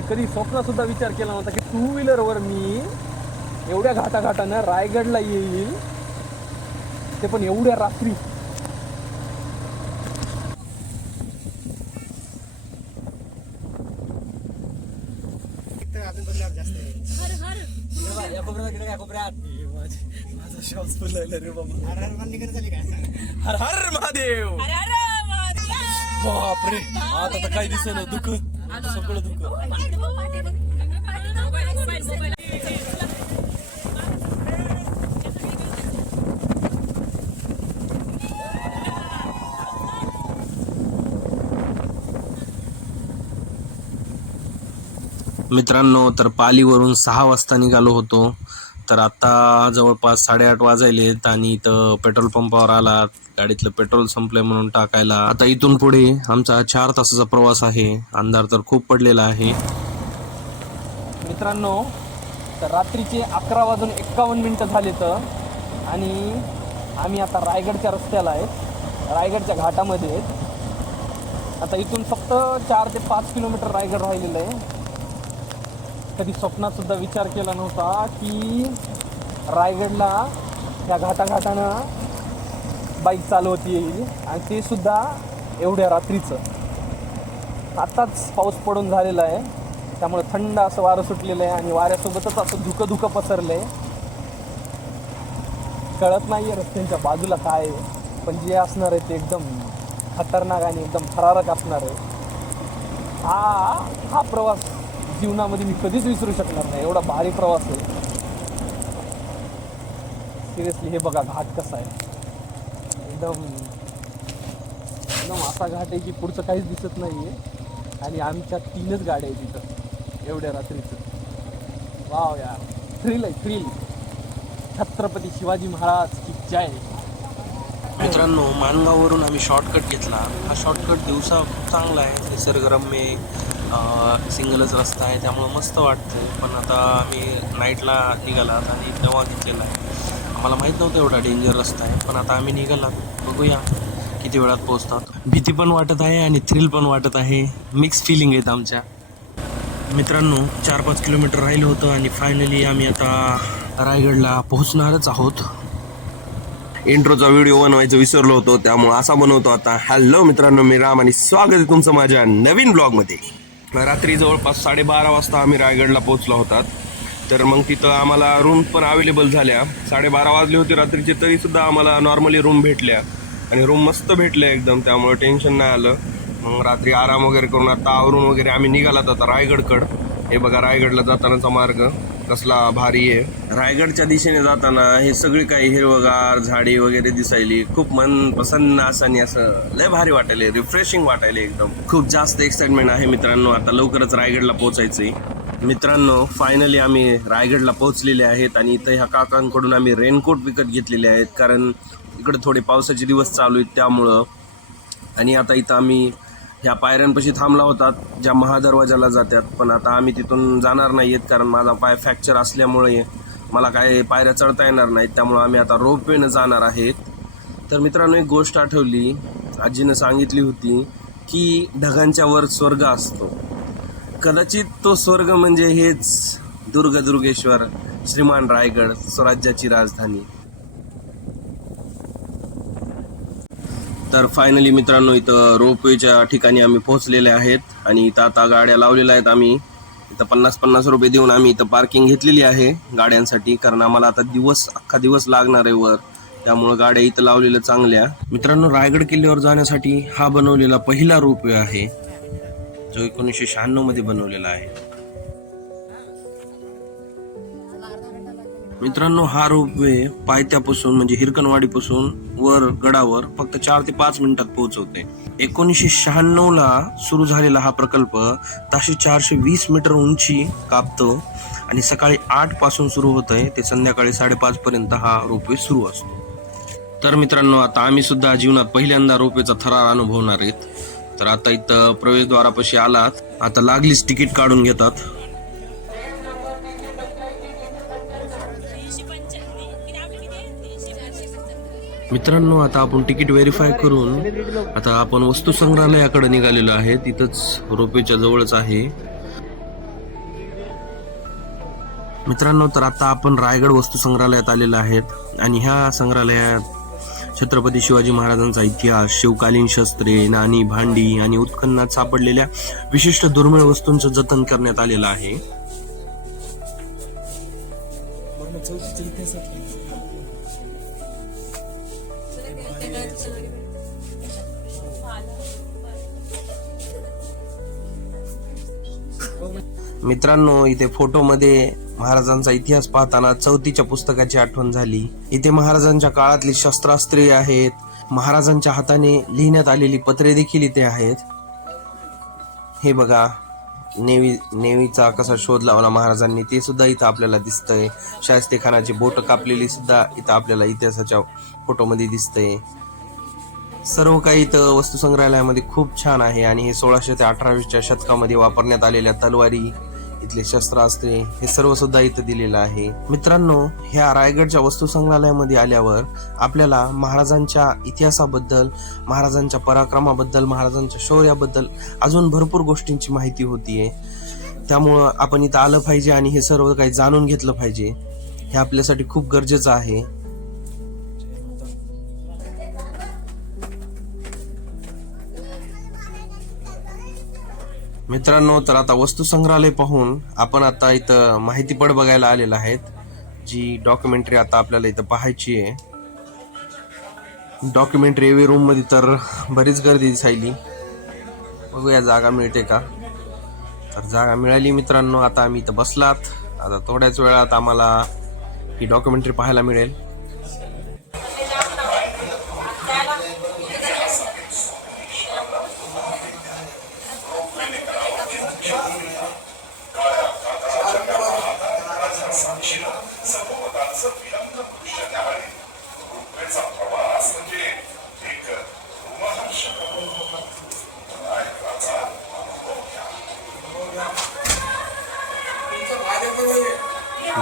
मी कधी स्वप्नात सुद्धा विचार केला नव्हता की 2 व्हीलरवर मी एवढ्या घाटाघाटानं रायगडला येईल, ते पण एवढ्या रात्री. हर हर महादेव. बापरे, आता तर काही दिसेना, दुःख सगळं दुःख. मित्रांनो, तर पालीवरून 6 वाजता निघालो होतो. तर आता जवळपास 8:30 वाजलेत आणि इथं पेट्रोल पंपावर आला. गाडीतलं पेट्रोल संपलंय म्हणून टाकायला. आता इथून पुढे आमचा 4 तासाचा प्रवास आहे. अंधार तर खूप पडलेला आहे. मित्रांनो, तर रात्रीचे 11:51 झाले तर, आणि आम्ही आता रायगडच्या रस्त्याला आहेत, रायगडच्या घाटामध्ये आहेत. आता इथून फक्त 4 ते 5 किलोमीटर रायगड राहिलेलं आहे. कधी स्वप्नात सुद्धा विचार केला नव्हता की रायगडला ह्या घाटाघाटानं बाईक चालवती येईल, आणि ते सुद्धा एवढ्या रात्रीचं. आत्ताच पाऊस पडून झालेला आहे, त्यामुळे थंड असं वारं सुटलेलं आहे आणि वाऱ्यासोबतच असं धुकं पसरलं आहे. कळत नाही आहे रस्त्यांच्या बाजूला काय आहे, पण जे असणार आहे ते एकदम खतरनाक आणि एकदम थरारक असणार आहे. हा प्रवास जीवनामध्ये मी कधीच विसरू शकणार नाही, एवढा भारी प्रवास आहे. सिरियसली, हे बघा घाट कसा आहे, एकदम असा घाट आहे की पुढचं काहीच दिसत नाही आहे, आणि आमच्या 3च गाड्या आहेत तिथं एवढ्या रात्रीचं. वाव यार, थ्रिल आहे, थ्रिल. छत्रपती शिवाजी महाराज की जय. मित्रांनो, माणगाववरून आम्ही शॉर्टकट घेतला. हा शॉर्टकट दिवसा चांगला आहे, निसर्गरम्य, सिंगलच रस्ता आहे, त्यामुळं मस्त वाटतं. पण आता आम्ही नाईटला निघालात आणि तेव्हा घेतलेला आहे. आम्हाला माहीत नव्हतं एवढा डेंजर रस्ता आहे, पण आता आम्ही निघालात. बघूया किती वेळात पोहोचतात. भीती पण वाटत आहे आणि थ्रिल पण वाटत आहे, मिक्स फिलिंग आहेत आमच्या. मित्रांनो, 4-5 किलोमीटर राहिलं होतं आणि फायनली आम्ही आता रायगडला पोहोचणारच आहोत. इंट्रोचा व्हिडिओ बनवायचं विसरलो होतो, त्यामुळे असा बनवतो आता. हॅलो मित्रांनो, मी राम आणि स्वागत आहे तुमचं माझ्या नवीन ब्लॉगमध्ये. रात्री जवळपास 12:30 वाजता आम्ही रायगडला पोहोचलो होतात. तर मग तिथं आम्हाला रूम पण अवेलेबल झाल्या. 12:30 वाजले होते रात्रीचे, तरीसुद्धा आम्हाला नॉर्मली रूम भेटल्या, आणि रूम मस्त भेटल्या एकदम, त्यामुळे टेन्शन नाही आलं. मग रात्री आराम वगैरे करून आता आवरून वगैरे आम्ही निघालात आता रायगडकडं. हे बघा, रायगडला जातानाचा मार्ग कसला भारी आहे. रायगडच्या दिशेने जाताना हे सगळी काही हिरवगार झाडी वगैरे दिसायली, खूप मन प्रसन्न असं लय भारी वाटायले, रिफ्रेशिंग वाटायले एकदम. खूप जास्त एक्साइटमेंट आहे मित्रांनो. आता लवकरच रायगडला पोहोचायचंय. मित्रांनो, फायनली आम्ही रायगडला पोहोचलेले आहेत, आणि इथं ह्या काकांकडून आम्ही रेनकोट विकत घेतलेले आहेत, कारण इकडे थोडे पावसाचे दिवस चालू आहेत त्यामुळं. आणि आता इथं आम्ही ह्या पायऱ्यांपाशी थांबला होतात ज्या महादरवाजाला जातात, पण आता आम्ही तिथून जाणार नाही आहेत, कारण माझा पाय फ्रॅक्चर असल्यामुळे मला काय पायऱ्या चढता येणार नाहीत, त्यामुळं आम्ही आता रोपवेनं जाणार आहेत. तर मित्रांनो, एक गोष्ट आठवली, आजीनं सांगितली होती की ढगांच्या वर स्वर्ग असतो. कदाचित तो स्वर्ग म्हणजे हेच दुर्गेश्वर, श्रीमान रायगड, स्वराज्याची राजधानी. तर फायनली मित्रांनो, इथं रोपवेच्या ठिकाणी आम्ही पोहोचलेले आहेत, आणि इथं आता गाड्या लावलेल्या आहेत. आम्ही इथं 50-50 रुपये देऊन आम्ही इथं पार्किंग घेतलेली आहे गाड्यांसाठी, कारण आम्हाला आता अख्खा दिवस लागणार आहे वर, त्यामुळं गाड्या इथं लावलेल्या चांगल्या. मित्रांनो, रायगड किल्ल्यावर जाण्यासाठी हा बनवलेला पहिला रोपवे आहे, जो 1996 मध्ये बनवलेला आहे. मित्रांनो, हा रोपवे पायथ्यापासून म्हणजे हिरकणवाडीपासून वर गडावर फक्त 4 ते 5 मिनिटात पोहोचवते. 1996ला सुरू झालेला हा प्रकल्प ताशी 420 मीटर उंची कापतो, आणि सकाळी 8 पासून सुरू होत आहे ते संध्याकाळी 5:30 पर्यंत हा रोपवे सुरू असतो. तर मित्रांनो, आता आम्ही सुद्धा जीवनात पहिल्यांदा रोपवेचा थरार अनुभवणार आहेत. तर आता इथं प्रवेशद्वारापाशी आलात, आता लागलीच तिकीट काढून घेतात. मित्रांनो, आता आपण तिकीट व्हेरीफाय करून आता आपण वस्तू संग्रहालयाकडे निघालेलो आहे. तिथंच रोपवेच्या जवळच आहे. मित्रांनो, तर आता आपण रायगड वस्तू संग्रहालयात आलेलो आहेत आणि ह्या संग्रहालयात छत्रपती शिवाजी महाराजांचा इतिहास, शिवकालीन शस्त्रे, नाणी, भांडी आणि उत्खननात सापडलेल्या विशिष्ट दुर्मिळ वस्तूंचं जतन करण्यात आलेलं आहे. मित्रांनो, इथे फोटोमध्ये महाराजांचा इतिहास पाहताना चौथीच्या पुस्तकाची आठवण झाली. इथे महाराजांच्या काळातली शस्त्रास्त्रे आहेत. महाराजांच्या हाताने लिहिण्यात आलेली पत्रे देखील इथे आहेत. हे बघा, नेवीचा कसा शोध लावला महाराजांनी ते सुद्धा इथं आपल्याला दिसतंय. शाहिस्तेखानाची बोट कापलेली सुद्धा इथं आपल्याला इतिहासाच्या फोटोमध्ये दिसतंय. सर्व काही इथं वस्तू संग्रहालयामध्ये खूप छान आहे आणि हे 1600 ते 1800च्या शतकामध्ये वापरण्यात आलेल्या तलवारी, इथले शस्त्रास्त्रे हे सर्व सुद्धा इथं दिलेलं आहे. मित्रांनो, ह्या रायगडच्या वस्तू संग्रहालयामध्ये आल्यावर आपल्याला महाराजांच्या इतिहासाबद्दल, महाराजांच्या पराक्रमाबद्दल, महाराजांच्या शौर्याबद्दल अजून भरपूर गोष्टींची माहिती होतीये. त्यामुळं आपण इथं आलं पाहिजे आणि हे सर्व काही जाणून घेतलं पाहिजे. हे आपल्यासाठी खूप गरजेचं आहे. मित्रांनो, तर आता वस्तू संग्रहालय पाहून आपण आता इथं माहितीपट बघायला आलेला आहेत. जी डॉक्युमेंटरी आता आपल्याला इथं पाहायची आहे. डॉक्युमेंटरी एव्ही रूम मध्ये तर बरीच गर्दी दिसायली. बघूया जागा मिळते का. तर जागा मिळाली मित्रांनो. आता आम्ही इथं बसलात. आता थोड्याच वेळात आम्हाला ही डॉक्युमेंटरी पाहायला मिळेल.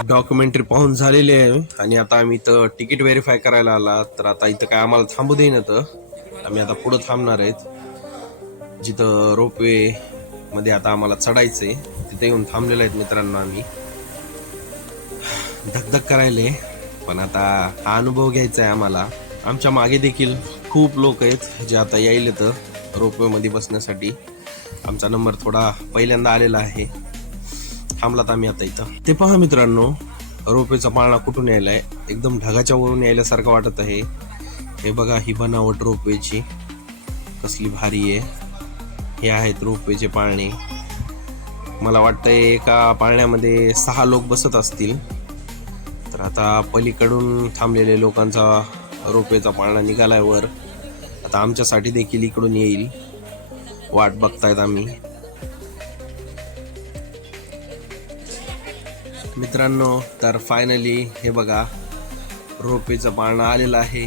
डॉक्युमेंटरी पाहून झालेली आहे आणि आता आम्ही इथं तिकीट व्हेरीफाय करायला आला. तर आता इथं काय आम्हाला थांबू देईन. तर आम्ही आता पुढं थांबणार आहेत. जिथं रोपवे मध्ये आता आम्हाला चढायचंय तिथे येऊन थांबलेले आहेत मित्रांनो. आम्ही धगधग करायले, पण आता हा अनुभव घ्यायचा आहे आम्हाला. आमच्या मागे देखील खूप लोक आहेत जे आता यायले तर रोपवे मध्ये बसण्यासाठी. आमचा नंबर थोडा पहिल्यांदा आलेला आहे. थांबलात आम्ही आता इथं. ते पहा मित्रांनो, रोपवेचा पाळणा कुठून यायलाय. एकदम ढगाच्या वरून यायल्यासारखं वाटत आहे. हे बघा, ही बनावट रोपवेची कसली भारी आहे. हे आहेत रोपवेचे पाळणे. मला वाटतंय एका पाळण्यामध्ये 6 लोक बसत असतील. तर आता पलीकडून थांबलेले लोकांचा रोपवेचा पाळणा निघालाय वर. आता आमच्यासाठी देखील इकडून येईल. वाट बघतायत आम्ही. मित्रांनो, तर फायनली हे बघा, रोपवेचा पाळणा आलेला आहे.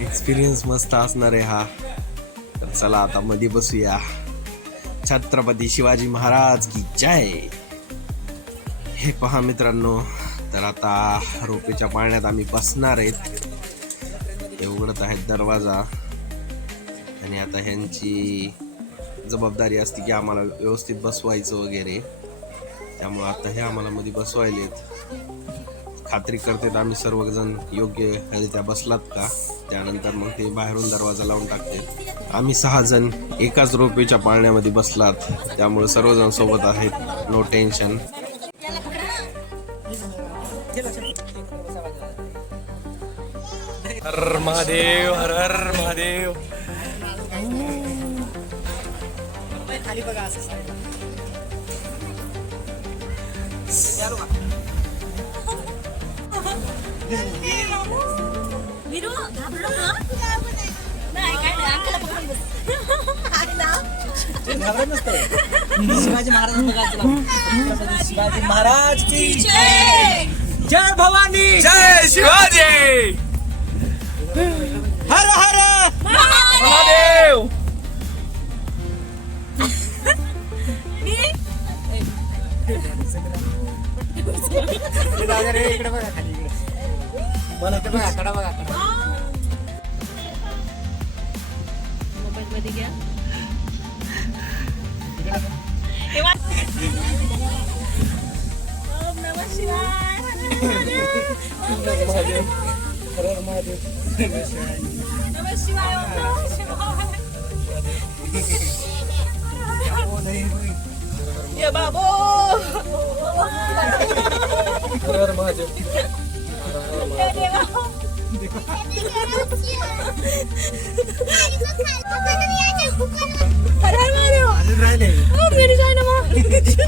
एक्सपिरियन्स मस्त असणार आहे हा. तर चला आता मध्ये बसूया. छत्रपती शिवाजी महाराज की जय. हे पहा मित्रांनो, तर आता रोपवेच्या पाळण्यात आम्ही बसणार आहेत. हे उघडत आहेत दरवाजा आणि आता ह्यांची जबाबदारी असते की आम्हाला व्यवस्थित बसवायचं वगैरे. त्यामुळे आता हे आम्हाला मध्ये बसवायलेत. खात्री करतात आम्ही सर्वजण योग्यरित्या बसलात का. त्यानंतर मग ते बाहेरून दरवाजा लावून टाकते. आम्ही 6 जण एकाच रोपवेच्या पाळण्यामध्ये बसलात. त्यामुळे सर्वजण सोबत आहेत. No tension. हर महादेव, हर हर महादेव. खाली बघा असं विरू घाबरलो ना. नाही काय नाही, अंकलला पकडून बस. घाबरत नसतं. शिवाजी महाराज बघा. शिवाजी महाराज की जय. जय भवानी, जय शिवाजी. हर हर महादेव. इकडे बघा खाली. मला इकडे बघा, कडा बघा. मोबाईल मध्ये घ्या. ओम नमः शिवाय. नमः शिवाय. ये बाबो.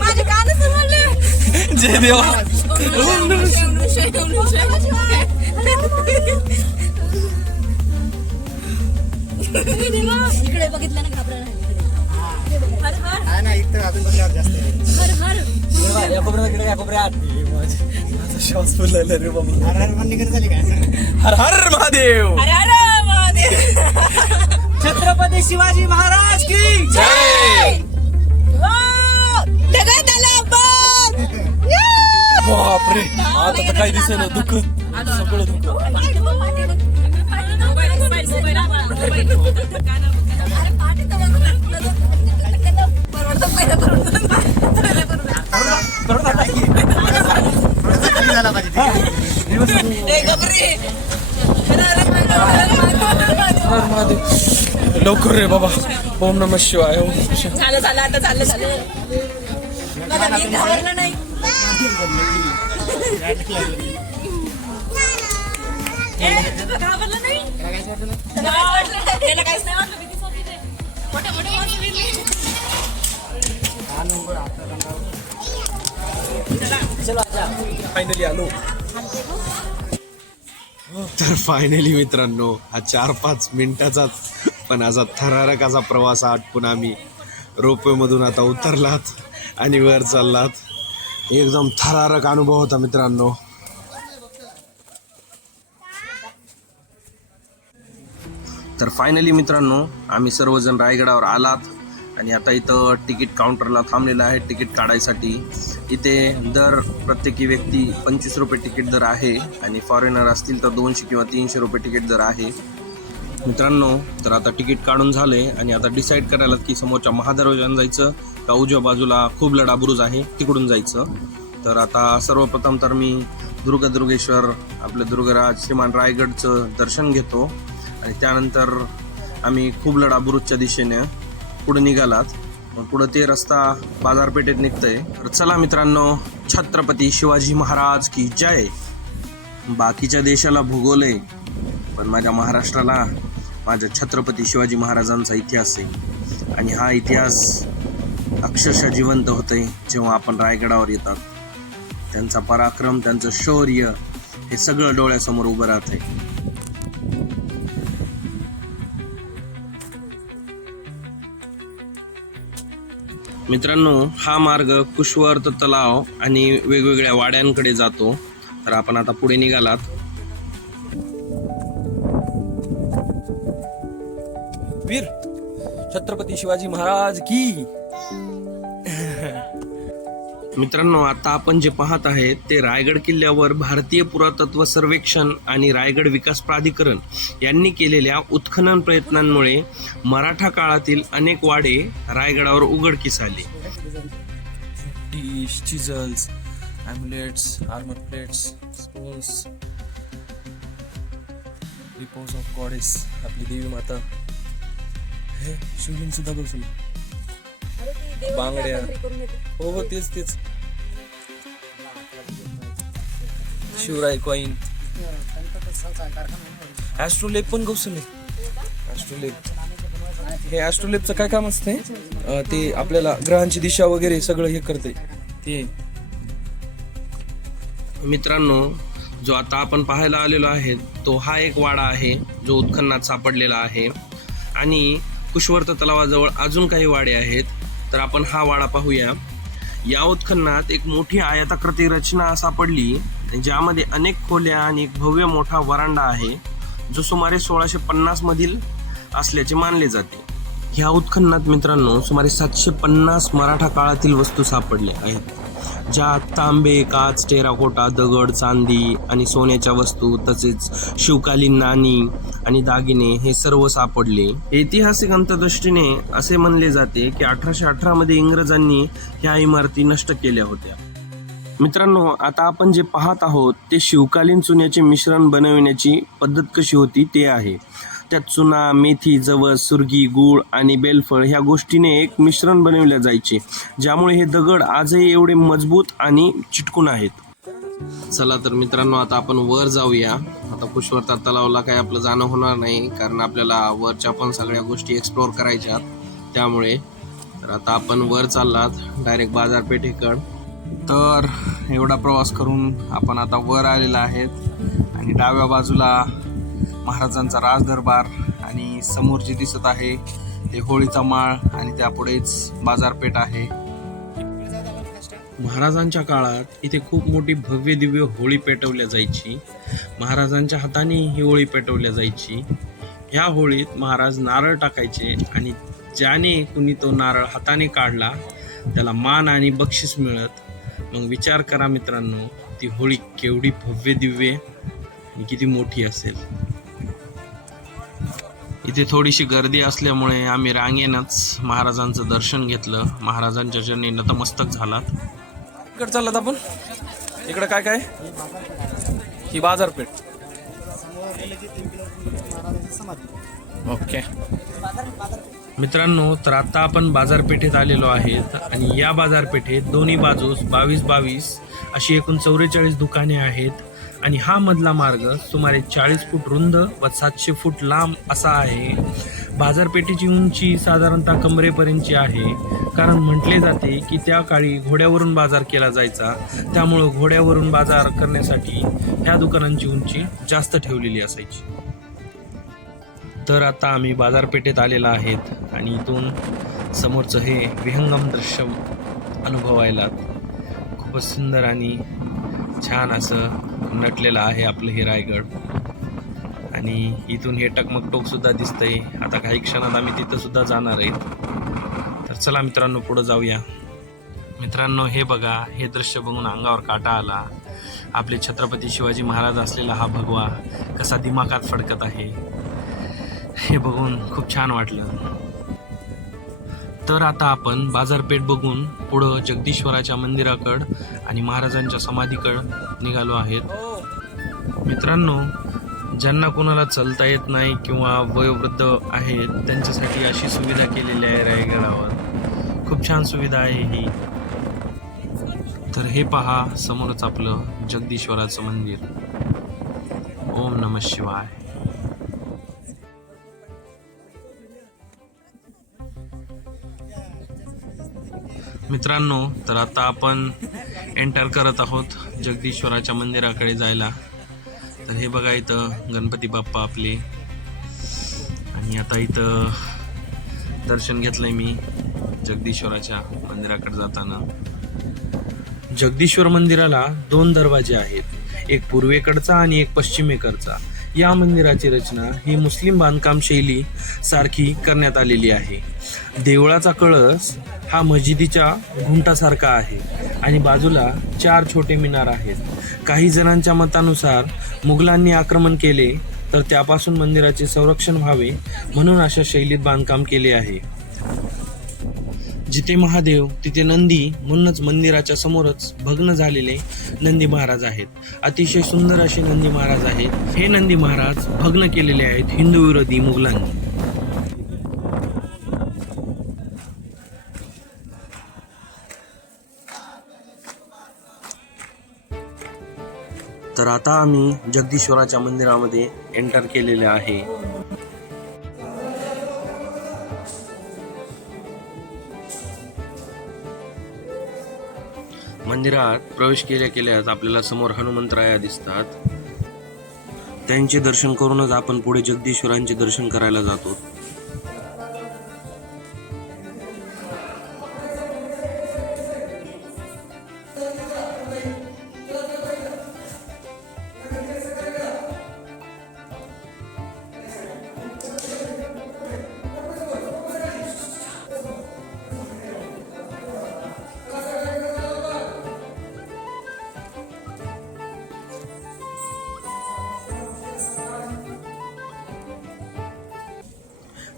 माझे कान समजले. जय देवा. इकडे बघितलं ना घाबरा हर हर हर हर. श्वास फुलला रे बाबा. हर हर महादेव. अरे अरे महादेव. छत्रपती शिवाजी महाराज की जय. दगड आला बघ. बापरे आता तर काही दिसेना. दुःख सगळं दुःख. लवकर रे बाबा. ओम नमः शिवाय. ओम नमः शिवाय. झालं आता झालं. बघा मी घाबरलं नाही. घाबरलं नाही. त्याला काहीच नाही वाटलं. भीतीच होती ते. मोठे माणसं भेटली. फायनली आलो. तर फायनली मित्रांनो, हा 4-5 मिनिटाचाच पण असा थरारक असा प्रवास आटपून आम्ही रोपवेमधून आता उतरलात आणि वर चाललात. एकदम थरारक अनुभव होता मित्रांनो. तर फायनली मित्रांनो, आम्ही सर्वजण रायगडावर आलात आणि आता इथं तिकीट काउंटरला थांबलेलं आहे तिकीट काढायसाठी. इथे दर प्रत्येकी व्यक्ती 25 रुपये तिकीट दर आहे आणि फॉरेनर असतील तर 200 किंवा 300 रुपये तिकीट दर आहे मित्रांनो. तर आता तिकीट काढून झाले आणि आता डिसाईड करायला की समोरच्या महादरवाजानं जायचं का उजव्या बाजूला खूप लढा बुरुज आहे तिकडून जायचं. तर आता सर्वप्रथम तर मी दुर्गेश्वर आपले दुर्गराज श्रीमान रायगडचं दर्शन घेतो आणि त्यानंतर आम्ही खूप लढा बुरुजच्या दिशेने पुढे निघालात. पुढं ते रस्ता बाजारपेठेत निघतंय. तर चला मित्रांनो, छत्रपती शिवाजी महाराज की जय. बाकीच्या देशाला भूगोल आहे पण माझ्या महाराष्ट्राला माझ्या छत्रपती शिवाजी महाराजांचा इतिहास आहे आणि हा इतिहास अक्षरशः जिवंत होतंय जेव्हा आपण रायगडावर येतात. त्यांचा पराक्रम, त्यांचं शौर्य हे सगळं डोळ्यासमोर उभं राहतंय. मित्रांनो, हा मार्ग कुशवर्त तलाव आणि वेगवेगळ्या वाड्यांकडे जातो. तर आपण आता पुढे निघालात. वीर छत्रपती शिवाजी महाराज की. मित्रांनो, आता आपण जे पाहत आहेत ते रायगड किल्ल्यावर भारतीय पुरातत्व सर्वेक्षण आणि रायगड विकास प्राधिकरण यांनी केलेल्या उत्खनन प्रयत्नांमुळे मराठा काळातील अनेक वाडे रायगडावर उघडकीस आले. Dish, chisels, amulets, armour plates, stones, repose of goddess, आपली देवी माता, हे शिवलिंग सुद्धा बसवलं. बांगड्या, हो हो तेच तेच. शिवराय कॉईन, ॲस्ट्रोलेप पण गौसले. ॲस्ट्रोलेप, हे ॲस्ट्रोलेपचं काय काम असते? ते आपल्याला ग्रहांची दिशा वगैरे सगळं हे करते ते. मित्रांनो, जो आता आपण पाहायला आलेलो आहे तो हा एक वाडा आहे जो उत्खननात सापडलेला आहे आणि कुशवर्त तलावाजवळ अजून काही वाडे आहेत. तर आपण हा वाडा पाहूया. या उत्खननात एक मोठी आयताकृती रचना सापडली ज्यामध्ये अनेक खोल्या आणि एक भव्य मोठा वरांडा आहे जो सुमारे 1650 मधील असल्याचे मानले जाते. ह्या उत्खननात मित्रांनो सुमारे 750 मराठा काळातील वस्तू सापडल्या आहेत. ज्यात तांबे, काच, टेराकोटा, दगड, चांदी आणि सोन्याच्या वस्तू तसेच शिवकालीन नाणी आणि दागिने हे सर्व सापडले. ऐतिहासिक अंतर्दृष्टीने असे म्हणले जाते की 1818 मध्ये इंग्रजांनी ह्या इमारती नष्ट केल्या होत्या. मित्रांनो, आता आपण जे पाहत आहोत ते शिवकालीन चुन्याचे मिश्रण बनविण्याची पद्धत कशी होती ते आहे. त्यात चुना, मेथी, जवस, सुरगी, गूळ आणि बेलफळ ह्या गोष्टीने एक मिश्रण बनवले जायचे, ज्यामुळे हे दगड आजही एवढे मजबूत आणि चिटकून आहेत. चला तर मित्रांनो, आता आपण वर जाऊया. आता पुष्कर तलावाला काही आपलं जाणं होणार नाही, कारण आपल्याला वरच्या पण सगळ्या गोष्टी एक्सप्लोअर करायच्या. त्यामुळे तर आता आपण वर चाललात डायरेक्ट बाजारपेठेकडं. तर एवढा प्रवास करून आपण आता वर आलेला आहेत आणि डाव्या बाजूला महाराजांचा राजदरबार आणि समोर जे दिसत आहे ते होळीचा माळ आणि त्यापुढेच बाजारपेठ आहे. महाराजांच्या काळात इथे खूप मोठी भव्य दिव्य होळी पेटवल्या जायची. महाराजांच्या हाताने ही होळी पेटवल्या जायची. ह्या होळीत महाराज नारळ टाकायचे आणि ज्याने कुणी तो नारळ हाताने काढला त्याला मान आणि बक्षीस मिळत. मग विचार करा मित्रांनो, ती होळी केवढी भव्य दिव्य आणि किती मोठी असेल. इथे थोडीशी गर्दी असल्यामुळे आम्ही रांगेनंच महाराजांचं दर्शन घेतलं. महाराजांच्या चरणी नतमस्तक झालात. इकडे चाललात आपण. इकडे काय काय? ही बाजारपेठ. ओके मित्रांनो, तर आता आपण बाजारपेठेत आलेलो आहेत आणि या बाजारपेठेत दोन्ही बाजूस 22 अशी एकूण 44 दुकाने आहेत आणि हा मधला मार्ग सुमारे 40 फूट रुंद व 700 फूट लांब असा आहे. बाजारपेठेची उंची साधारणतः कमरेपर्यंतची आहे, कारण म्हटले जाते की त्या काळी घोड्यावरून बाजार केला जायचा. त्यामुळं घोड्यावरून बाजार करण्यासाठी ह्या दुकानांची उंची जास्त ठेवलेली असायची. तर आता आम्ही बाजारपेठेत आलेलो आहेत आणि इथून समोरचं हे विहंगम दृश्य अनुभवायला खूपच सुंदर आणि छान असं नटलेलं आहे आपलं हे रायगड. आणि इथून हे टकमक टोक सुद्धा दिसतंय. आता काही क्षणात आम्ही तिथं सुद्धा जाणार आहे. तर चला मित्रांनो, पुढं जाऊया. मित्रांनो, हे बघा, हे दृश्य बघून अंगावर काटा आला. आपले छत्रपती शिवाजी महाराज असलेला हा भगवा कसा दिमाखात फडकत आहे हे बघून खूप छान वाटलं. तर आता आपण बाजारपेठ बघून पुढं जगदीश्वराच्या मंदिराकडं आणि महाराजांच्या समाधीकडं निघालो आहेत. मित्रांनो, ज्यांना कोणाला चालता येत नाही किंवा वयोवृद्ध आहेत त्यांच्यासाठी अशी सुविधा केलेली आहे रायगडावर. खूप छान सुविधा आहे ही. तर हे पहा, समोरच आपलं जगदीश्वराचं मंदिर. ओम नमः शिवाय. मित्रांनो, तर आता आपण एंटर करत आहोत जगदीश्वराच्या मंदिराकडे जायला. तर हे बघा, इथं गणपती बाप्पा आपले. आणि आता इथं दर्शन घेतलंय मी जगदीश्वराच्या मंदिराकडे जाताना. जगदीश्वर मंदिराला 2 दरवाजे आहेत, एक पूर्वेकडचा आणि एक पश्चिमेकडचा. या मंदिराची रचना ही मुस्लिम बांधकाम शैली सारखी करण्यात आलेली आहे. देवळाचा कळस हा मस्जिदीच्या घुमटासारखा आहे आणि बाजूला 4 छोटे मिनार आहेत. काही जणांच्या मतानुसार मुघलांनी आक्रमण केले तर त्यापासून मंदिराचे संरक्षण व्हावे म्हणून अशा शैलीत बांधकाम केले आहे. जिथे महादेव तिथे नंदी, म्हणूनच मंदिराच्या समोरच भग्न झालेले नंदी महाराज आहेत. अतिशय सुंदर असे नंदी महाराज आहेत. हे नंदी महाराज भग्न केलेले आहेत हिंदू विरोधी मुघलांनी. तर आता आम्ही जगदीश्वराच्या मंदिरामध्ये एंटर केलेले आहे. मंदिरात प्रवेश केल्याच आपल्याला समोर हनुमंतराया दिसतात. त्यांचे दर्शन करूनच आपण पुढे जगदीश्वरांचे दर्शन करायला जातो.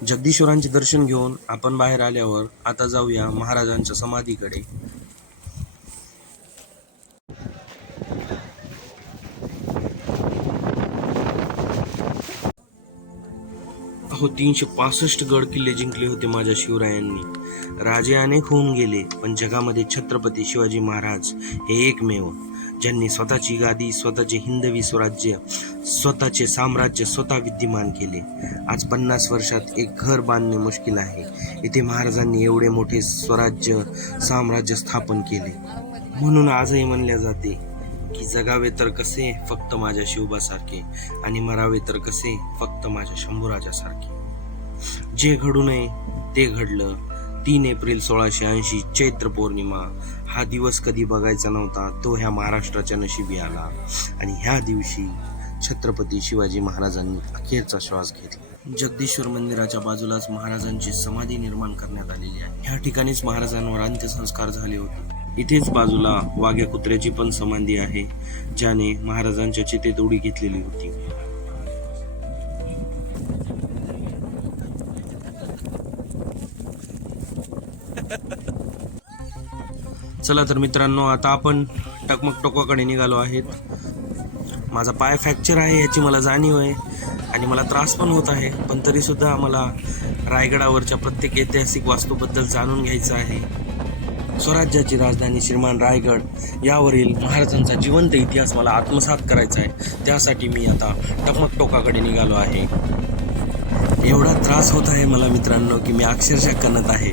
जगदीश्वरांचे दर्शन घेऊन आपण बाहेर आल्यावर आता जाऊया महाराजांच्या समाधीकडे. अहो 365 गड किल्ले जिंकले होते माझ्या शिवरायांनी. राजे अनेक होऊन गेले, पण जगामध्ये छत्रपती शिवाजी महाराज हे एकमेव, ज्यांनी स्वतःची गादी, स्वतःचे हिंदवी स्वराज्य, स्वतःचे साम्राज्य स्वतः विद्यमान केले. आज 50 वर्षात एक घर बांधणे मुश्किल आहे. इथे महाराजांनी एवढे मोठे स्वराज्य साम्राज्य स्थापन केले. म्हणून आजही म्हणले जाते की जगावे तर कसे फक्त माझ्या शिवबासारखे, आणि मरावे तर कसे फक्त माझ्या शंभूराजासारखे. जे घडू नये ते घडलं. 3 एप्रिल 1680 चैत्र पौर्णिमा हा दिवस कधी बघायचा नव्हता, तो ह्या महाराष्ट्राच्या नशिबी आला. आणि ह्या दिवशी छत्रपती शिवाजी महाराजांनी अखेरचा श्वास घेतला. जगदीश्वर मंदिराच्या बाजूलाच महाराजांची समाधी निर्माण करण्यात आलेली आहे. ह्या ठिकाणीच महाराजांवर अंत्यसंस्कार झाले होते. इथेच बाजूला वाघ्या कुत्र्याची पण समाधी आहे, ज्याने महाराजांच्या चितेत उडी घेतलेली होती. चला तर मित्रांनो, आता आपण टकमक टोकाकडे निघालो आहेत. माझा पाय फ्रॅक्चर आहे याची मला जाणीव आहे आणि मला त्रास पण होत आहे, पण तरीसुद्धा मला रायगडावरच्या प्रत्येक ऐतिहासिक वास्तूबद्दल जाणून घ्यायचं आहे. स्वराज्याची राजधानी श्रीमान रायगड यावरील महाराजांचा जिवंत इतिहास मला आत्मसात करायचा आहे. त्यासाठी मी आता टकमक टोकाकडे निघालो आहे. एवढा त्रास होत आहे मला मित्रांनो की मी अक्षरशः कणत आहे.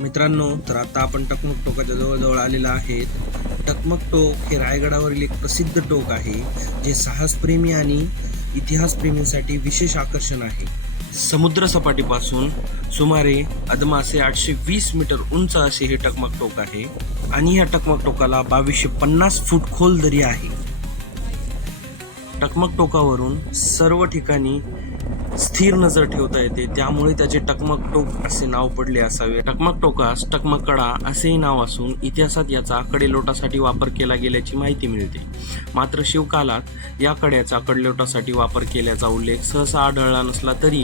मित्रांनो, तर आता आपण टकमक टोकाच्या जवळजवळ आलेला आहे. टकमक टोक हे रायगडावरील एक प्रसिद्ध टोक आहे, जे साहसप्रेमी आणि इतिहासप्रेमींसाठी विशेष आकर्षण आहे. समुद्र सपाटीपासून सुमारे अदमासे 820 मीटर उंच असे हे टकमक टोक आहे आणि या टकमक टोकाला 2250 फूट खोल दरी आहे. टकमक टोकावरून सर्व ठिकाणी स्थिर नजर ठेवता येते, त्यामुळे त्याचे टकमक टोक असे नाव पडले असावे. टकमक टोकास टकमक कडा असेही नाव असून इतिहासात याचा कडेलोटासाठी वापर केला गेल्याची माहिती मिळते. मात्र शिवकालात या कड्याचा कडेलोटासाठी वापर केल्याचा उल्लेख सहसा आढळला नसला तरी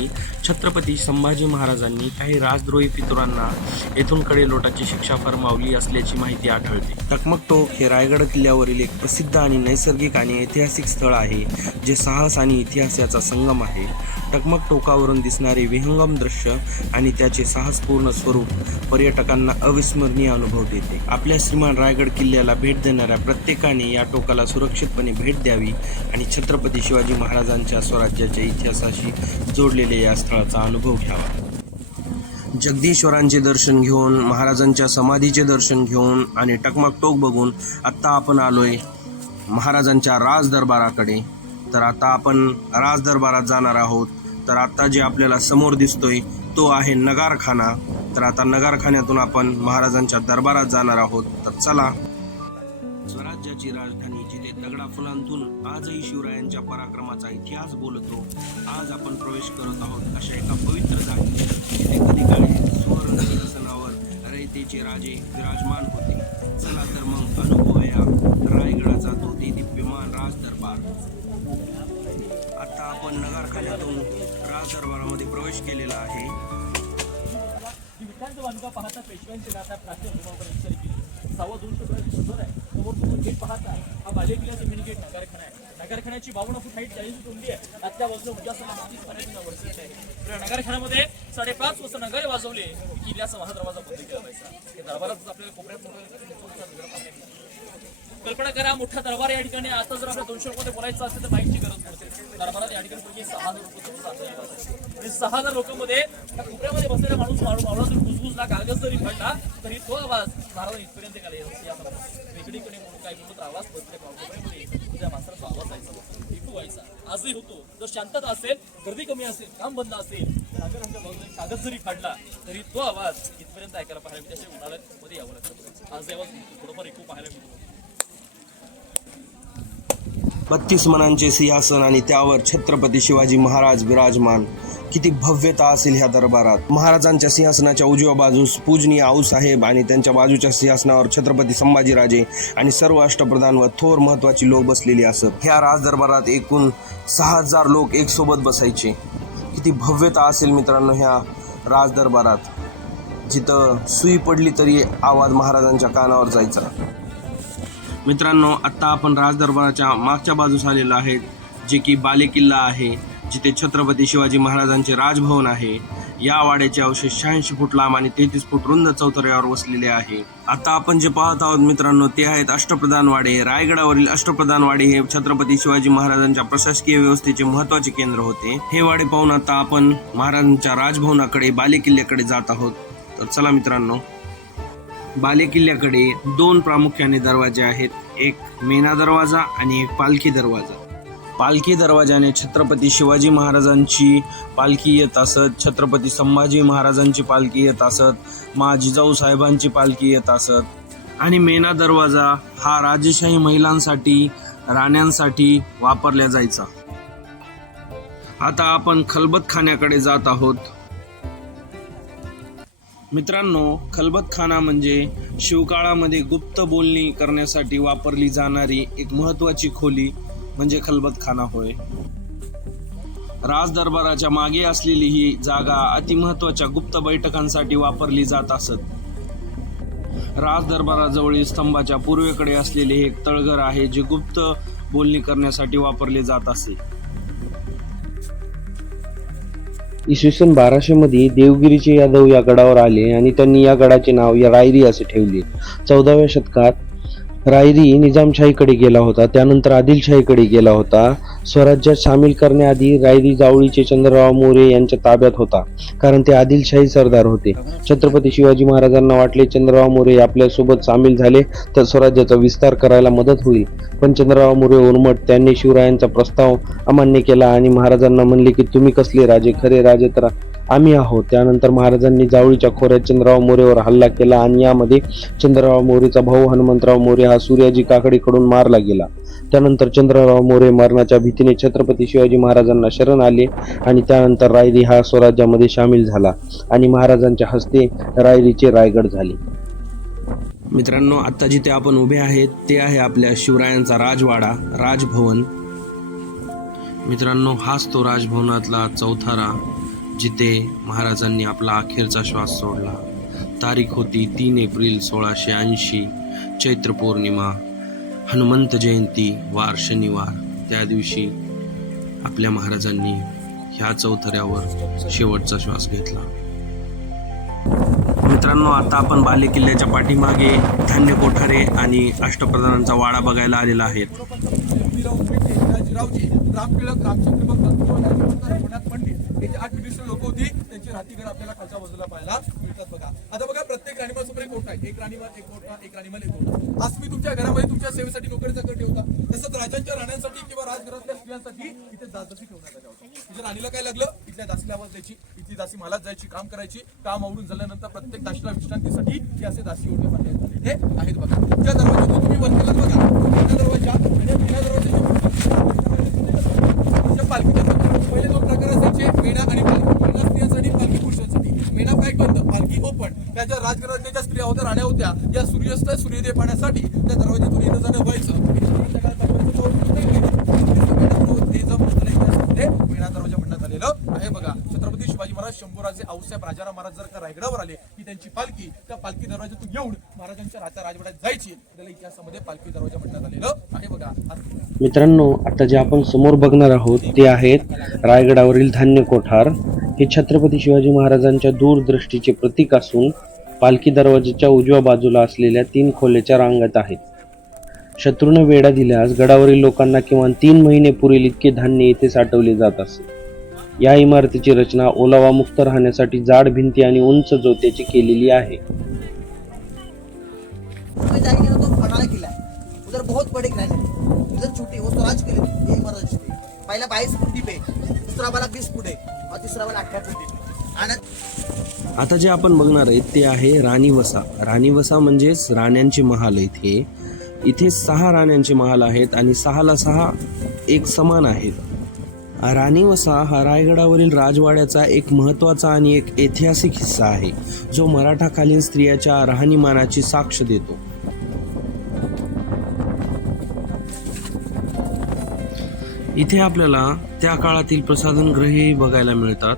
छत्रपती संभाजी महाराजांनी काही राजद्रोही पितुरांना येथून कडेलोटाची शिक्षा फरमावली असल्याची माहिती आढळते. टकमक टोक हे रायगड किल्ल्यावरील एक प्रसिद्ध आणि नैसर्गिक आणि ऐतिहासिक स्थळ आहे, जे साहस आणि इतिहास याचा संगम आहे. टकमक टोकावरून दिसणारे विहंगम दृश्य आणि त्याचे साहसपूर्ण स्वरूप पर्यटकांना अविस्मरणीय अनुभव देते. आपल्या श्रीमान रायगड किल्ल्याला भेट देणाऱ्या प्रत्येकाने या टोकाला सुरक्षितपणे भेट द्यावी आणि छत्रपती शिवाजी महाराजांच्या स्वराज्याच्या इतिहासाशी जोडलेल्या या स्थळाचा अनुभव घ्यावा. जगदीश्वरांचे दर्शन घेऊन, महाराजांच्या समाधीचे दर्शन घेऊन आणि टकमक टोक बघून आत्ता आपण आलोय महाराजांच्या राजदरबाराकडे. तर आता आपण राजदरबारात जाणार आहोत. तर आता जे आपल्याला समोर दिसतोय तो आहे नगारखाना. तर आता नगारखान्यातून आपण महाराजांच्या दरबारात जाणार आहोत. तर चला. स्वराज्याची राजधानी जिथे दगडा फुलांतून आजही शिवरायांच्या पराक्रमाचा इतिहास बोलतो, आज आपण प्रवेश करत आहोत अशा एका पवित्र जागी जिथे कधी काळी सुवर्ण सिंहासनावर रयतेचे राजे विराजमान होते. चला तर मग अनुभवूया रायगडाचा तो दिव्यमान राजदरबार. आता आपण नगरखान्यातून राजदरबारामध्ये प्रवेश केलेला आहे. विठांचं बांधकाम पाहता पेशव्यांचे गाथा प्राचीन उभापर्यंत केली. 2.25 सुंदर आहे. समोर तुम्ही गेट पाहता, हा बाले किल्ल्याचा मेन गेट नगरखाना आहे. नगरखान्याची 52 फूट हाईट 40 फूट उंची आहे. आतल्या बाजूला उजासला 30 वर्षाची आहे. तर नगरखान्यामध्ये 5.5 वाजता नगारे वाजवले किल्ल्याचा महादरवाजा बंद केला जायचा. या दरबारात आपल्याला कोपऱ्यात कल्पना करा, मोठा दरबार या ठिकाणी. आता जर आपल्या 200 रुपये बोलायचं असेल तर माहिती गरज पडते. दरबारात या ठिकाणी 6,000 रुपये आणि 6,000 लोकांमध्ये त्या कोपऱ्यामध्ये बसलेला माणूस मावळा जर कुसकुसला, कागद जरी पडला तरी तो आवाज महाराज इथपर्यंत वेगळीकडे म्हणून काय म्हणून आवाज बसले कोपऱ्यामध्ये त्या माणसाचा आवाज जायचा, ऐकू व्हायचा. आजही होतो. जर शांतता असेल, गर्दी कमी असेल, काम बंद असेल, तर अगर आमच्या बाजूने कागद जरी काढला तरी तो आवाज इथपर्यंत ऐकायला पाहायला मिळते. असे उन्हाळ्यामध्ये यावं लागतं. आज आवाज थोडंफार ऐकू पाहायला मिळतो. 32 मनांचे सिंहासन आणि त्यावर छत्रपती शिवाजी महाराज विराजमान. किती भव्यता असेल ह्या दरबारात. महाराजांच्या सिंहासनाच्या उजव्या बाजूस पूजनीय आऊसाहेब आणि त्यांच्या बाजूच्या सिंहासनावर छत्रपती संभाजीराजे आणि सर्व अष्टप्रधान व थोर महत्वाची लोक बसलेली असत. ह्या राजदरबारात एकूण 6000 लोक एक सोबत बसायचे. किती भव्यता असेल मित्रांनो ह्या राजदरबारात. जिथं सुई पडली तरी आवाज महाराजांच्या कानावर जायचा. मित्रांनो, आत्ता आपण राजदरबाराच्या मागच्या बाजूस आलेलो आहे, जे की बालेकिल्ला आहे, जिथे छत्रपती शिवाजी महाराजांचे राजभवन आहे. या वाड्याचे अवशेष 86 फूट लांब आणि 33 फूट रुंद चौथऱ्यावर वसलेले आहे. आता आपण जे पाहत आहोत मित्रांनो, ते आहेत अष्टप्रधान वाडे. रायगडावरील अष्टप्रधान वाडे हे छत्रपती शिवाजी महाराजांच्या प्रशासकीय व्यवस्थेचे महत्त्वाचे केंद्र होते. हे वाडे पाहून आता आपण महाराजांच्या राजभवनाकडे बालेकिल्ल्याकडे जात आहोत. तर चला मित्रांनो, बालेकिल्ल्याकडे 2 प्रामुख्याने दरवाजे आहेत. एक मेणा दरवाजा आणि एक पालखी दरवाजा. पालखी दरवाजाने छत्रपती शिवाजी महाराजांची पालखी येत असत, छत्रपती संभाजी महाराजांची पालखी येत असत, मा जिजाऊ साहेबांची पालखी येत असत. आणि मेणा दरवाजा हा राजेशाही महिलांसाठी, राण्यांसाठी वापरला जायचा. आता आपण खलबतखान्याकडे जात आहोत. मित्रांनो, खलबतखाना म्हणजे शिवकाळामध्ये गुप्त बोलणी करण्यासाठी वापरली जाणारी एक महत्त्वाची खोली म्हणजे खलबतखाना होय. राजदरबाराच्या मागे असलेली ही जागा अतिमहत्त्वाच्या गुप्त बैठकांसाठी वापरली जात असत. राजदरबाराजवळील स्तंभाच्या पूर्वेकडे असलेले हे एक तळघर आहे, जे गुप्त बोलणी करण्यासाठी वापरले जात असे. इसवी सन 1200 मध्ये देवगिरीचे यादव या गडावर आले आणि त्यांनी या गडाचे नाव या रायरी असे ठेवले. 14व्या शतकात रायरी निजामशाहीकडे गेला होता, त्यानंतर आदिलशाहीकडे गेला होता. स्वराज्यात सामील करण्याआधी रायरी जावळीचे चंद्रराव मोरे यांच्या ताब्यात होता, कारण ते आदिलशाही सरदार होते. छत्रपती शिवाजी महाराजांना वाटले चंद्रराव मोरे आपल्यासोबत सामील झाले तर स्वराज्याचा विस्तार करायला मदत होईल. पण चंद्रराव मोरे उर्मट, त्यांनी शिवरायांचा प्रस्ताव अमान्य केला आणि महाराजांना म्हणले की तुम्ही कसले राजे, खरे राजे तर आम्ही आहोत. त्यानंतर महाराजांनी जावळीच्या खोऱ्यात चंद्रराव मोरेवर हल्ला केला आणि यामध्ये चंद्रराव मोरेचा भाऊ हनुमंतराव मोरे हा सूर्याजी काकडीकडून मारला गेला. त्यानंतर चंद्रराव मोरे मरणाच्या भीतीने छत्रपती शिवाजी महाराजांना शरण आले आणि त्यानंतर रायरी हा स्वराज्यामध्ये सामील झाला आणि महाराजांच्या हस्ते रायरीचे रायगड झाले. मित्रांनो, आता जिथे आपण उभे आहेत ते आहे आपल्या शिवरायांचा राजवाडा, राजभवन. मित्रांनो, हाच तो राजभवनातला चौथारा जिथे महाराजांनी आपला अखेरचा श्वास सोडला. तारीख होती 3 एप्रिल 1680, चैत्र पौर्णिमा, हनुमंत जयंती, वार शनिवार. त्या दिवशी आपल्या महाराजांनी ह्या चौथऱ्यावर शेवटचा श्वास घेतला. मित्रांनो, आता आपण बालेकिल्ल्याच्या पाठीमागे धान्य कोठारे आणि अष्टप्रधानांचा वाडा बघायला आलेला आहे. याचे 8 विदेशी लोक होती, त्यांची राहतीघर आपल्याला खालच्या बाजूला पाहायला मिळतात बघा. आता बघा, प्रत्येक राणीमाल समोर एक कोठा आहे. एक राणीमाल, एक कोठा, एक राणीमाल, एक कोठा. आज तुम्ही तुमच्या घरामध्ये तुमच्या सेवेसाठी नोकरीचा घर ठेवता, तसंच राजांच्या राण्यांसाठी किंवा राजघरातल्या स्त्रियांसाठी इथे दासी ठेवण्यात आल्या होत्या. तुझ्या राणीला काय लागलं, इथल्या दासीला आवाज द्यायची, इथली दासी मालात जायची, काम करायची. काम आवडून झाल्यानंतर प्रत्येक दासीला विश्रांतीसाठी हे असे दासी ओढे बांधण्यात आलेले आहेत बघा. त्या दरवाजातून तुम्ही वर केलात बघा, दरवाजा आणि पालखी पहिले 2 प्रकार असायचे, मेणा आणि पालखी. मेणा स्त्रियांसाठी, पालखी पुरुषांसाठी. मेणा पॅक बंद, पालखी ओपन. त्याच्या राजघरातल्या ज्या स्त्रिया होत्या, राण्या होत्या, या सूर्यास्त सूर्योदय पाहण्यासाठी त्या दरवाजातून येणं जाणं व्हायचं. मेणा दरवाजा म्हणण्यात आलेलं आहे बघा. छत्रपती शिवाजी महाराज, शंभूराजे, आऊसाहेब, राजाराम महाराज जर का रायगडावर आले की त्यांची पालखी त्या पालखी दरवाजातून येऊन महाराजांच्या राजवाड्यात जायची. त्याला इतिहासामध्ये पालखी दरवाजा म्हणण्यात आलेलं आहे बघा. मित्रांनो, आता जे आपण समोर बघणार आहोत ते आहेत रायगडावरील धान्य कोठार. हे छत्रपती शिवाजी महाराजांच्या दूरदृष्टीचे प्रतीक असून पालखी दरवाजाच्या उजव्या बाजूला असलेल्या 3 खोल्याच्या रांगेत आहेत. शत्रूने वेढा दिल्यास गडावरील लोकांना किमान 3 महिने पुरेल इतके धान्य येथे साठवले जात असे. या इमारतीची रचना ओलावा मुक्त राहण्यासाठी जाड भिंती आणि उंच जोत्याची केलेली आहे. उधर बहुत बड़े किला है, उधर छोटी वो स्वराज के लिए ये इमारत थी. पहिला 22 फूट डीप आहे, दुसरा वाला 20 फूट आहे और तीसरा वाला 18 फूट डीप आहे. आणि आता जे आपण बघणार आहे ते आहे राणीवसा. राणीवसा म्हणजेच राण्यांचे महाल. इथे 6 राण्यांचे महाल आहेत आणि 6ला 6 एक समान आहेत. राणीवसा हा रायगडावरील राजवाड्याचा एक महत्त्वाचा आणि एक ऐतिहासिक हिस्सा आहे, जो मराठाकालीन स्त्रियाच्या राहणीमानाची साक्ष देतो. इथे आपल्याला त्या काळातील प्रसाधनगृहेही बघायला मिळतात.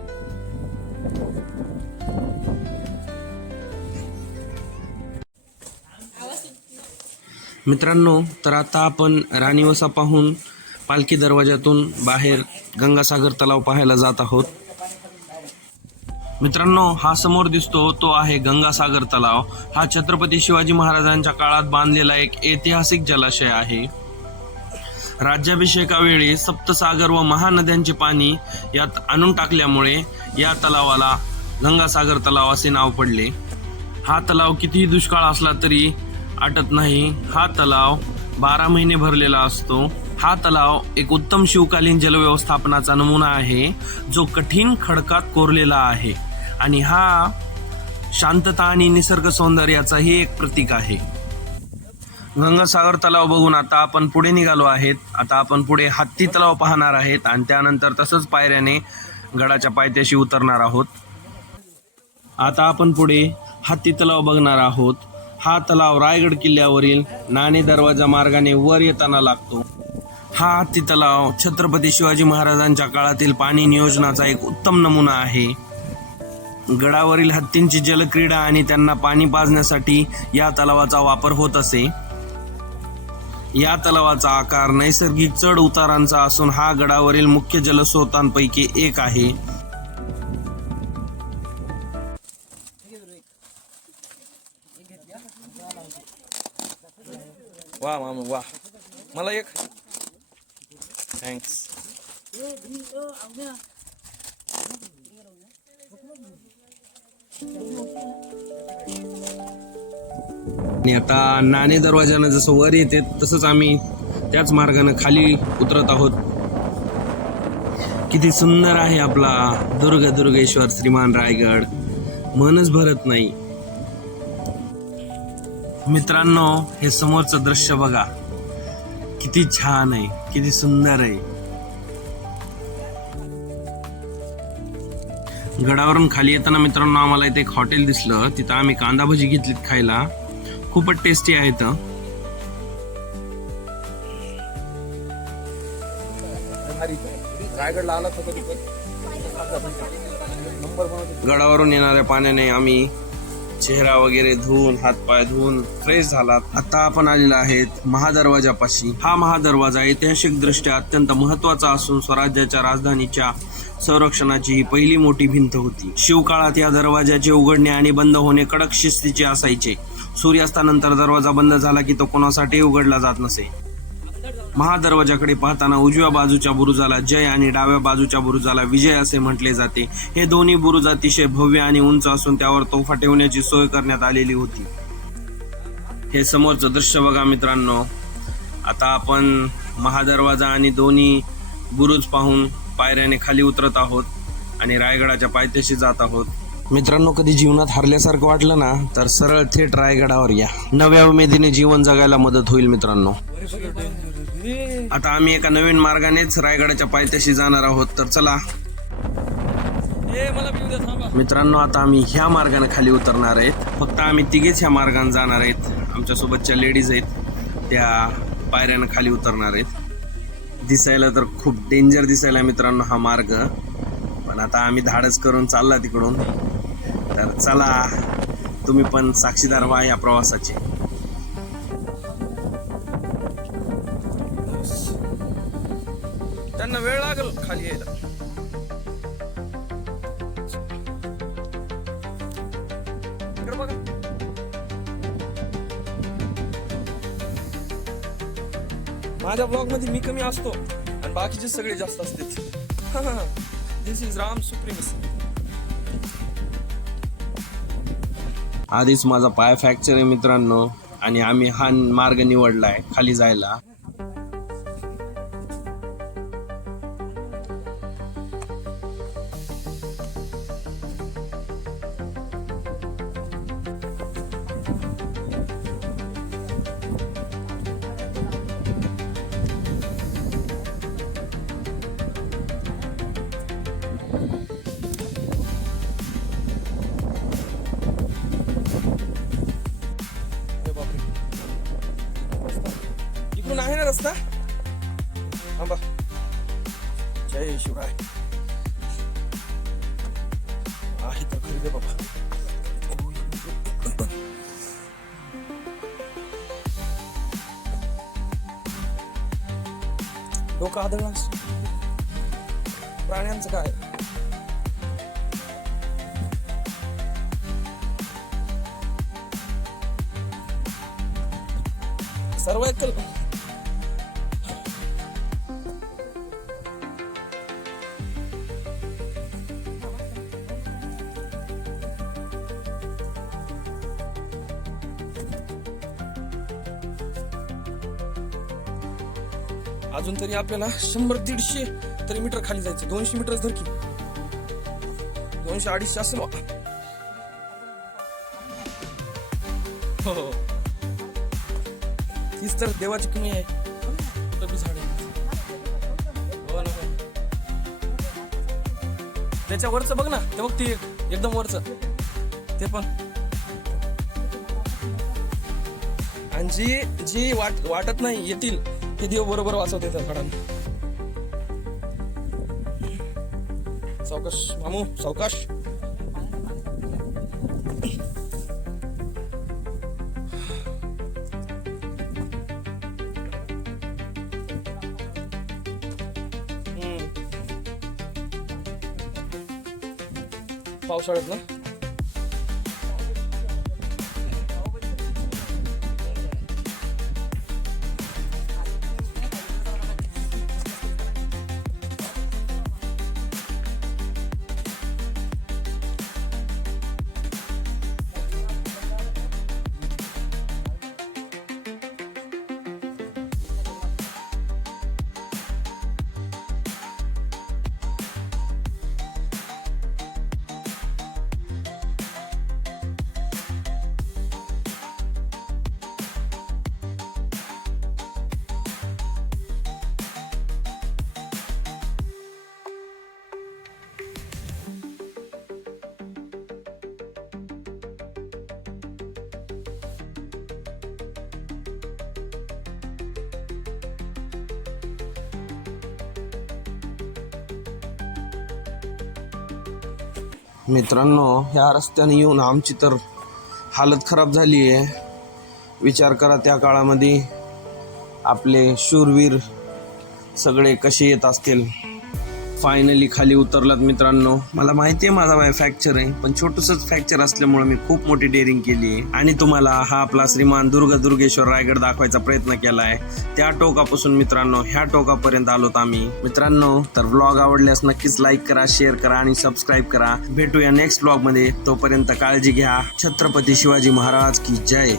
मित्रांनो, तर आता आपण राणीवसा पाहून पालखी दरवाजातून बाहेर गंगासागर तलाव पाहायला जात आहोत. मित्रांनो, हा समोर दिसतो तो आहे गंगासागर तलाव. हा छत्रपती शिवाजी महाराजांच्या काळात बांधलेला एक ऐतिहासिक जलाशय आहे. राज्याभिषेकावेळी सप्तसागर व महानद्यांचे पाणी यात आणून टाकल्यामुळे या तलावाला गंगासागर तलाव असे नाव पडले. हा तलाव कितीही दुष्काळ असला तरी आटत नाही. हा तलाव 12 महिने भरलेला असतो. हा तलाव एक उत्तम शिवकालीन जलव्यवस्थापनाचा नमुना आहे, जो कठीण खडकात कोरलेला आहे आणि हा शांतता आणि निसर्ग सौंदर्याचाही एक प्रतीक आहे. गंगासागर तलाव बघून आता आपण पुढे निघालो आहेत. आता आपण पुढे हत्ती तलाव पाहणार आहेत आणि त्यानंतर तसंच पायऱ्याने गडाच्या पायथ्याशी उतरणार आहोत. आता आपण पुढे हत्ती तलाव बघणार आहोत. हा तलाव रायगड किल्ल्यावरील नाणे दरवाजा मार्गाने वर येताना लागतो. हा हत्ती तलाव छत्रपती शिवाजी महाराजांच्या काळातील पाणी नियोजनाचा एक उत्तम नमुना आहे. गडावरील हत्तींची जलक्रीडा आणि त्यांना पाणी पाजण्यासाठी या तलावाचा वापर होत असे. या तलावाचा आकार नैसर्गिक चढ उतारांचा असून हा गडावरील मुख्य जलस्रोतांपैकी एक आहे. वा मामा वा, मला एक थँक्स. आणि आता नाणे दरवाजानं जसं वर येते तसंच आम्ही त्याच मार्गाने खाली उतरत आहोत. किती सुंदर आहे आपला दुर्गेश्वर श्रीमान रायगड, मनच भरत नाही. मित्रांनो, हे समोरचं दृश्य बघा, किती छान आहे, किती सुंदर आहे. गडावरून खाली येताना मित्रांनो आम्हाला इथे एक हॉटेल दिसलं. तिथं आम्ही कांदा भजी घेतलीत खायला. खूपच टेस्टी आहेत. रायगडला आला तर कधी गडावरून येणाऱ्या पाण्याने आम्ही चेहरा वगैरे धुवून, हातपाय धुवून फ्रेश झालात. आता आपण आलेलो आहेत महादरवाजापाशी. हा महादरवाजा ऐतिहासिक दृष्ट्या अत्यंत महत्वाचा असून स्वराज्याच्या राजधानीच्या संरक्षणाची ही पहिली मोठी भिंत होती. शिवकाळात या दरवाजाचे उघडणे आणि बंद होणे कडक शिस्तीचे असायचे. सूर्यास्तानंतर दरवाजा बंद झाला की तो कोणासाठी उघडला जात नसे. महादरवाजाकडे पाहताना उजव्या बाजूच्या बुरुजाला जय आणि डाव्या बाजूच्या बुरुजाला विजय असे म्हटले जाते. हे दोन्ही बुरुज अतिशय भव्य आणि उंच असून त्यावर तोफा ठेवण्याची सोय करण्यात आलेली होती. हे समोरचं दृश्य बघा मित्रांनो. आता आपण महादरवाजा आणि दोन्ही बुरुज पाहून पायऱ्याने खाली उतरत आहोत आणि रायगडाच्या पायथ्याशी जात आहोत. मित्रांनो, कधी जीवनात हरल्यासारखं वाटलं ना तर सरळ थेट रायगडावर या. नव्या उमेदीने जीवन जगायला मदत होईल मित्रांनो. आता आम्ही एका नवीन मार्गानेच रायगडाच्या पायथ्याशी जाणार आहोत. तर चला मित्रांनो, आता आम्ही ह्या मार्गाने खाली उतरणार आहेत. फक्त आम्ही तिघेच ह्या मार्गाने जाणार आहेत. आमच्यासोबतच्या लेडीज आहेत त्या पायऱ्यानं खाली उतरणार आहेत. दिसायला तर खूप डेंजर दिसायला मित्रांनो हा मार्ग, पण आता आम्ही धाडस करून चालला तिकडून. तर चला, तुम्ही पण साक्षीदार व्हा या प्रवासाचे. त्यांना वेळ लागेल खाली यायला. इकडे बघा. माझ्या ब्लॉग मध्ये मी कमी असतो आणि बाकीचे सगळे जास्त असते. दिस इज राम सुप्रीमसी. आधीच माझा पाय फ्रॅक्चर आहे मित्रांनो आणि आम्ही हा मार्ग निवडलाय खाली जायला. जय शिवराय. आहे तर खरी दे बाबा. डोकं आदळलं. प्राण्यांचं काय? सर्वायकल अजून तरी आपल्याला 100-150 तरी मीटर खाली जायचं. 200 मीटर धर की. 200-250 असेल. हो, तीच तर देवाची कमी आहे. कुठं बी झाड आहे. हो ना. त्याच्या वरचं बघ ना, ते बघ ती एकदम वरचं ते पण. आणि जी वाटत नाही येतील ते देव बरोबर वाचवते त्या झाडांना. सावकाश मामू, सावकाश. पावसाळ्यात ना मित्रांनो, ह्या रस्त्याने येऊन आमची तर हालत खराब झाली आहे. विचार करा त्या काळामध्ये आपले शूरवीर सगळे कसे येत असतील. फायनली खाली उतरलात मित्रांनो. मला माहिती आहे माझा पाय फ्रॅक्चर आहे, पण छोटूसंच फ्रॅक्चर असल्यामुळे मी खूप मोठी डेअरिंग केली आहे आणि तुम्हाला हा आपला श्रीमान दुर्गेश्वर रायगड दाखवायचा प्रयत्न केला आहे. त्या टोकापासून मित्रांनो ह्या टोकापर्यंत आलोत आम्ही. मित्रांनो, तर व्लॉग आवडल्यास नक्कीच लाईक करा, शेअर करा आणि सबस्क्राईब करा. भेटूया नेक्स्ट व्लॉग मध्ये. तोपर्यंत काळजी घ्या. छत्रपती शिवाजी महाराज की जय.